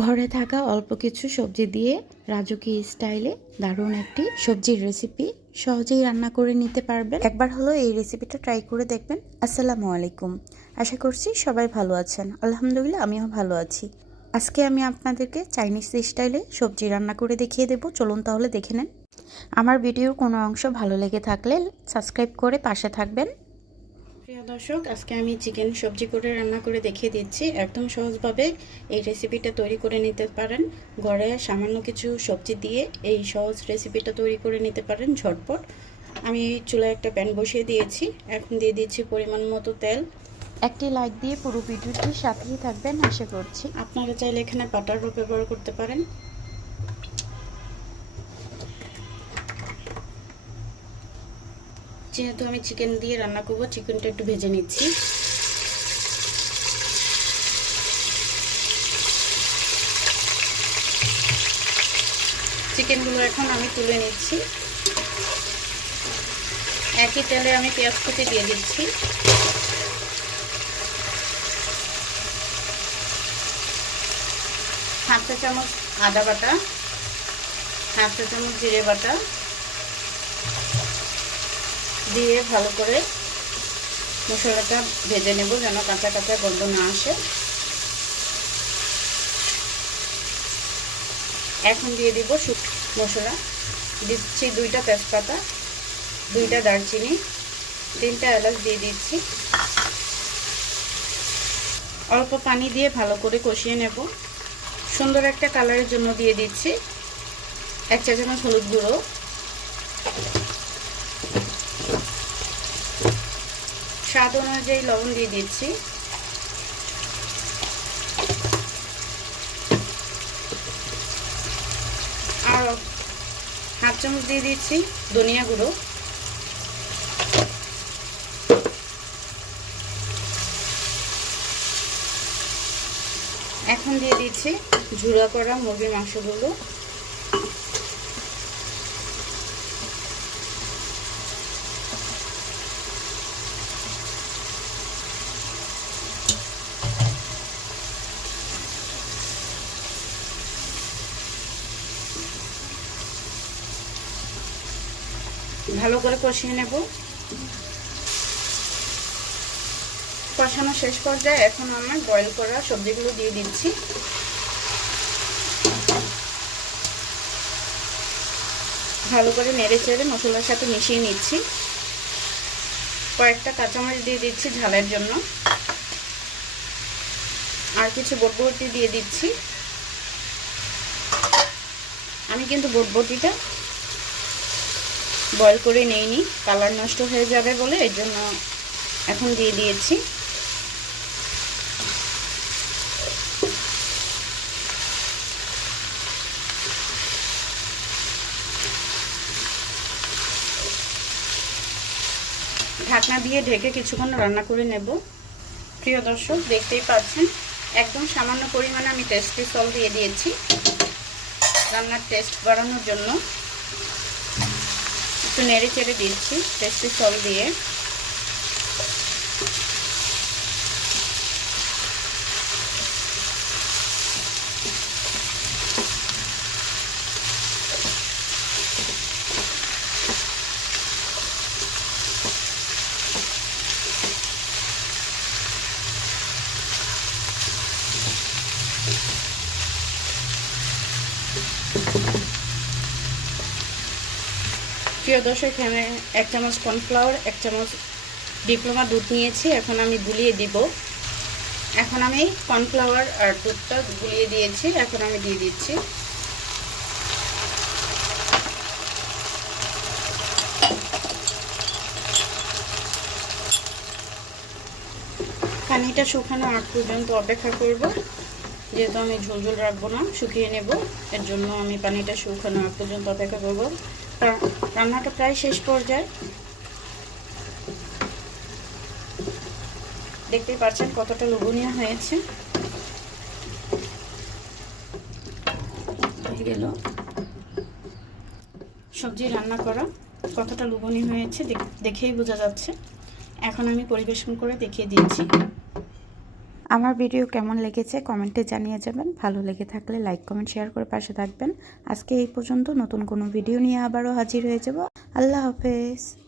ঘরে থাকা অল্প কিছু সবজি দিয়ে রাজকীয় স্টাইলে দারুণ একটি সবজির রেসিপি সহজেই রান্না করে নিতে পারবেন। একবার হলো এই রেসিপিটা ট্রাই করে দেখবেন। আসসালামু আলাইকুম, আশা করছি সবাই ভালো আছেন। আলহামদুলিল্লাহ, আমিও ভালো আছি। আজকে আমি আপনাদেরকে চাইনিজ স্টাইলে সবজি রান্না করে দেখিয়ে দেব। চলুন তাহলে দেখে নেন। আমার ভিডিওর কোনো অংশ ভালো লেগে থাকলে সাবস্ক্রাইব করে পাশে থাকবেন। প্রিয় দর্শক, আজকে আমি চিকেন সবজি করে রান্না করে দেখিয়ে দিচ্ছি। একদম সহজভাবে এই রেসিপিটা তৈরি করে নিতে পারেন। ঘরে সামান্য কিছু সবজি দিয়ে এই সহজ রেসিপিটা তৈরি করে নিতে পারেন ঝটপট। আমি চুলায় একটা প্যান বসিয়ে দিয়েছি। এখন দিয়ে দিচ্ছি পরিমাণ মতো তেল। একটি লাইক দিয়ে পুরো ভিডিওটির সাথেই থাকবেন আশা করছি। আপনারা চাইলে এখানে বাটারও ব্যবহার করতে পারেন। যেহেতু আমি চিকেন দিয়ে রান্না করব, চিকেনটা একটু ভেজে নিচ্ছি। চিকেনগুলো এখন আমি তুলে নিচ্ছি। একই তেলে আমি পেঁয়াজ কুচি দিয়ে দিচ্ছি। হাফ চা চামচ আদা বাটা, হাফ চা চামচ জিরে বাটা দিয়ে ভালো করে মশলাটা ভেজে নেব, যেন কাঁচা কাঁচা গন্ধ না আসে। এখন দিয়ে দিব মশলা। দিচ্ছি 2টা তেজপাতা, 2টা দারচিনি, 3টা এলাচ দিয়ে দিচ্ছি। অল্প পানি দিয়ে ভালো করে কষিয়ে নেব। সুন্দর একটা কালারের জন্য দিয়ে দিচ্ছি 1 চা চামচ হলুদ গুঁড়ো, স্বাদ অনুযায়ী লবণ দিয়ে দিচ্ছি, আর হাফ চামচ দিয়ে দিচ্ছি ধনিয়া গুঁড়ো। এখন দিয়ে দিচ্ছি ঝুড়া করা মুরগির মাংসগুলো। ভালো করে কষিয়ে নেব। কষানো শেষ পর্যায়ে এখন আমি বয়েল করা সবজিগুলো দিয়ে দিচ্ছি। ভালো করে নেড়ে চেড়ে মশলার সাথে মিশিয়ে নিচ্ছি। কয়েকটা কাঁচামরিচ দিয়ে দিচ্ছি ঝালের জন্য, আর কিছু বটবটি দিয়ে দিচ্ছি। আমি কিন্তু বটবটিটা বয়েল করে নেইনি, কালার নষ্ট হয়ে যাবে বলে, এর জন্য এখন দিয়ে দিয়েছি। ঢাকনা দিয়ে ঢেকে কিছুক্ষণ রান্না করে নেব। প্রিয় দর্শক, দেখতেই পাচ্ছেন একদম সামান্য পরিমাণে আমি টেস্টি সল্ট দিয়ে দিয়েছি রান্নার টেস্ট বাড়ানোর জন্য। একটু নেড়ে চেড়ে দিচ্ছি টেস্টি সল্ট দিয়ে। প্রিয় দর্শক, এখানে 1 চামচ কর্নফ্লাওয়ার, 1 চামচ ডিপ্লোমা দুধ নিয়েছি। এখন আমি গুলিয়ে দিব। এখন আমি কর্নফ্লাওয়ার আর দুধটা গুলিয়ে দিয়েছি, এখন আমি দিয়ে দিচ্ছি। পানিটা শুকানো আগ পর্যন্ত অপেক্ষা করব। যেহেতু আমি ঝোল রাখবো না, শুকিয়ে নেব, এর জন্য আমি পানিটা শুকানো আগ পর্যন্ত অপেক্ষা করব। রান্নাটা প্রায় শেষ পর্যায়ে। দেখতেই পাচ্ছেন কতটা লোভনীয় হয়েছে। হয়ে গেল সবজি রান্না করা, কতটা লোভনীয় হয়েছে দেখেই বোঝা যাচ্ছে। এখন আমি পরিবেশন করে দেখিয়ে দিচ্ছি। আমার ভিডিও কেমন লেগেছে কমেন্টে জানিয়ে যাবেন। ভালো লেগে থাকলে লাইক কমেন্ট শেয়ার করে পাশে থাকবেন। আজকে এই পর্যন্ত, নতুন কোনো ভিডিও নিয়ে আবারও হাজির হয়ে যাব। আল্লাহ হাফেজ।